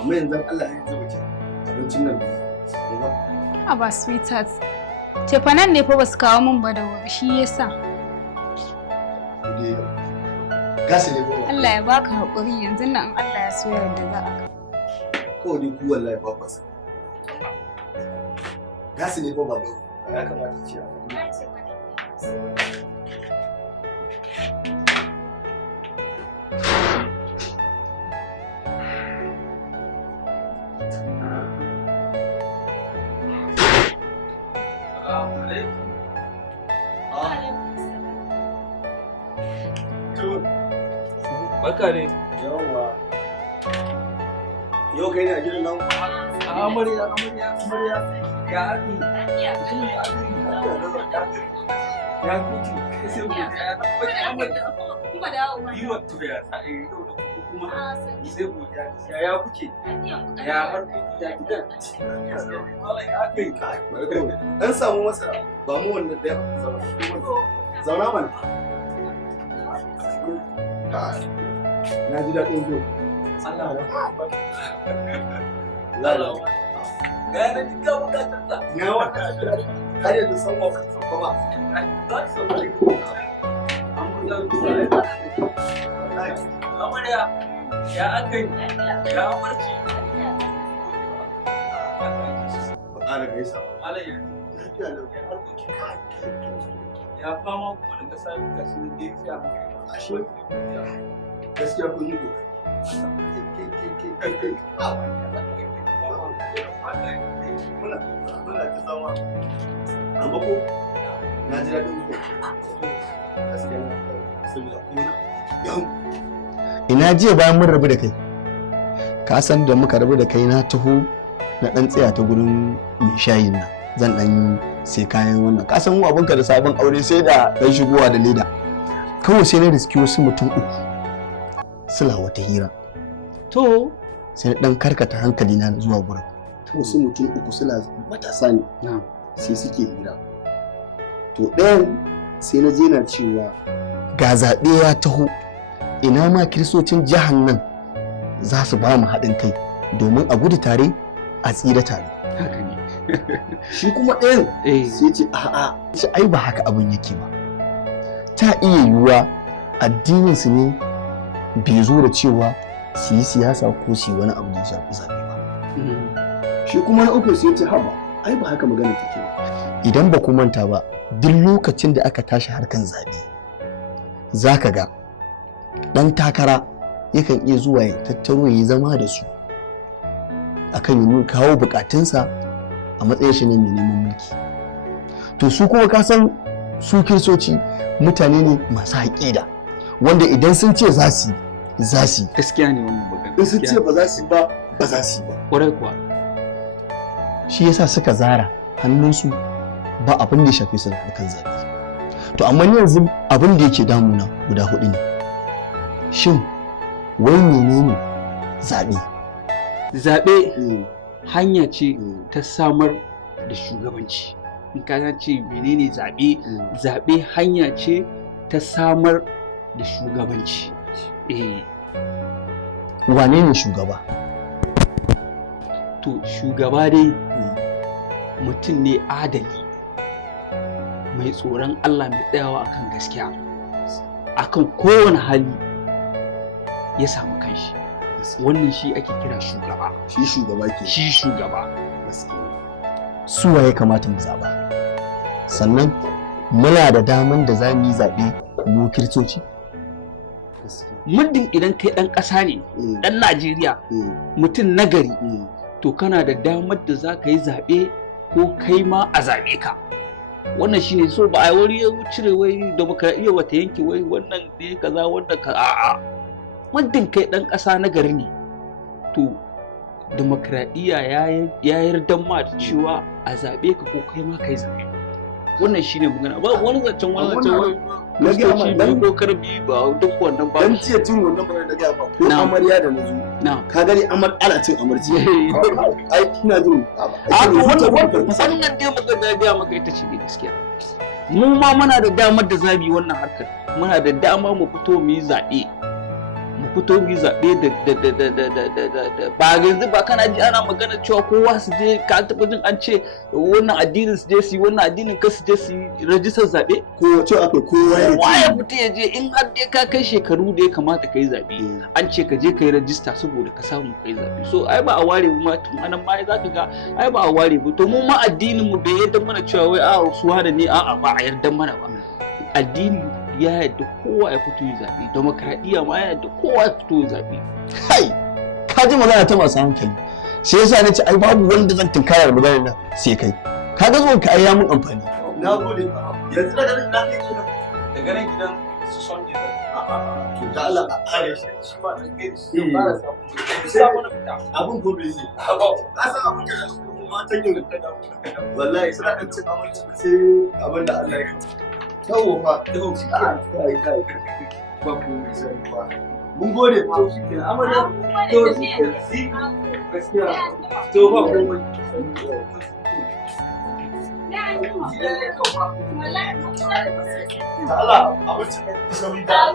amma yanzu Allah ya yi zuba abincin nan ba. A ba sweetheart. Cefanen ne fa basu kawo min ba da wuri shi yasa. Gasi ne ba. Allah ya baka haƙuri yanzu nan Allah ya so yadda za a. Kawai dai ku wallahi ba kwasa. Gasi ne ba ba da ya kamata ce a Barka ne. Yawwa. Yau kai ne a gidan nan? Amarya. Ya ake? Ya kuke? Sai ku ya kuma dawo. Yi wa to ya sai yau da kuma sai ku ya kuke? Ya harkoki ya gidan. Wala ya ake? Dan samu masa ba mu wannan da zauna mana. Na ji daɗin zuwa. Allah. Ga da duka bukatar ta. Ya wata har yanzu san wa ka sauka ba. Za su sauka. An buga amarya ya aka yi ya amarci. Ba ƙara gaisa. Alayya. Ya fama kuma daga sami kasu da ya Ashe gaskiya kun yi muna ta zama amma ko na ji daɗin zuwa gaskiya saboda kuma ina jiya bayan mun rabu da kai ka san da muka rabu da kai na taho na ɗan tsaya ta gurin mai shayin nan zan ɗan sai kayan wannan ka san abinka da sabon aure sai da ɗan shigowa da leda kawai sai na riski wasu mutum uku suna wata hira to sai dan karkata hankali na zuwa gurin wasu mutum uku suna matasa ne sai suke hira to ɗayan sai na je na cewa ga zaɓe ya taho ina ma kiristocin jihar nan za su ba mu haɗin kai domin a gudu tare a tsira tare shi kuma ɗayan sai ce a'a shi ai ba haka abin yake ba ta iya yiwuwa addininsu ne bai zo da cewa su yi siyasa ko su yi wani abu da ya shafi zaɓe ba. Shi kuma na uku sai ce haba ai ba haka magana take ba. Idan ba ku manta ba duk lokacin da aka tashi harkan zaɓe za ka ga ɗan takara yakan iya zuwa ya tattaro ya yi zama da su akan yi kawo bukatunsa a matsayin shi ne mai neman mulki. To su kuma ka san su kiristoci mutane ne masu haƙida wanda idan sun ce za su yi gaskiya ne wannan magana in sun ce ba za su yi ba ba za su yi ba ƙwarai kuwa shi yasa suka zara hannunsu ba abin da ya shafe su da harkar zaɓe to amma yanzu abin da yake damuna guda hudu ne shin wai menene zaɓe hanya ce ta samar da shugabanci in ka ce menene zaɓe hanya ce ta samar da shugabanci wane ne shugaba to shugaba dai mutum ne adali mai tsoron Allah mai tsayawa akan gaskiya akan kowane hali ya samu kanshi wannan shi ake kira shugaba shi shugaba suwa ya kamata mu zaɓa sannan muna da daman da za mu yi zaɓe mu kiristoci muddin idan kai ɗan ƙasa ne ɗan Najeriya mutum nagari to kana da damar da za ka yi zaɓe ko kai ma a zaɓe ka wannan shine so ba a wani ya cire wai demokradiyya wata yanke wai wannan ne kaza wannan ka a'a muddin kai ɗan ƙasa nagari ne to demokradiyya ya yarda ma da cewa a zaɓe ka ko kai ma kai zaɓe wannan shine magana ba wani zancen na ga ma dan ko karbi ba duk wannan ba dan ce tun wannan magana da ga ba ko amarya da nazo ka gani amar ana cin amarci ai kina jin wannan dai magana da ga maka ita ce gaskiya mu ma muna da damar da zabi wannan harkar muna da dama mu fito mu yi zaɓe mu fito mu zaɓe da ba yanzu ba kana ji ana magana cewa kowa su je ka taɓa jin an ce wannan addinin su je su yi wannan addinin ka su je su yi rajistar zaɓe ko ce aka kowa ya fito ya je in har dai ka kai shekaru da ya kamata ka yi zaɓe an ce ka je ka yi rajista saboda ka samu ka yi zaɓe so ai ba a ware ma tun anan ma za ka ga ai ba a ware ba to mu ma addinin mu bai yarda mana cewa wai a su hada ne a'a ba a yarda mana ba addini ya yarda kowa ya fito ya zaɓe demokradiyya ma ya yarda kowa ya fito ya zaɓe hai ka ji magana ta masu hankali sai yasa na ce ai babu wanda zan tunkara da maganar nan sai kai ka ga zuwan ka ai ya mun amfani na gode yanzu daga nan na kai kenan daga nan gidan su son gidan to da Allah a kare shi ba da kai shi ba da samu abun ko bai yi ka san abun da kuma ta yi da wallahi sai an ci aminci sai abin da Allah ya yawo fa yawo shi kai ba ku sai ba mun gode fa shi ke amarya to shi gaskiya to ba ku Allah abin da sauri da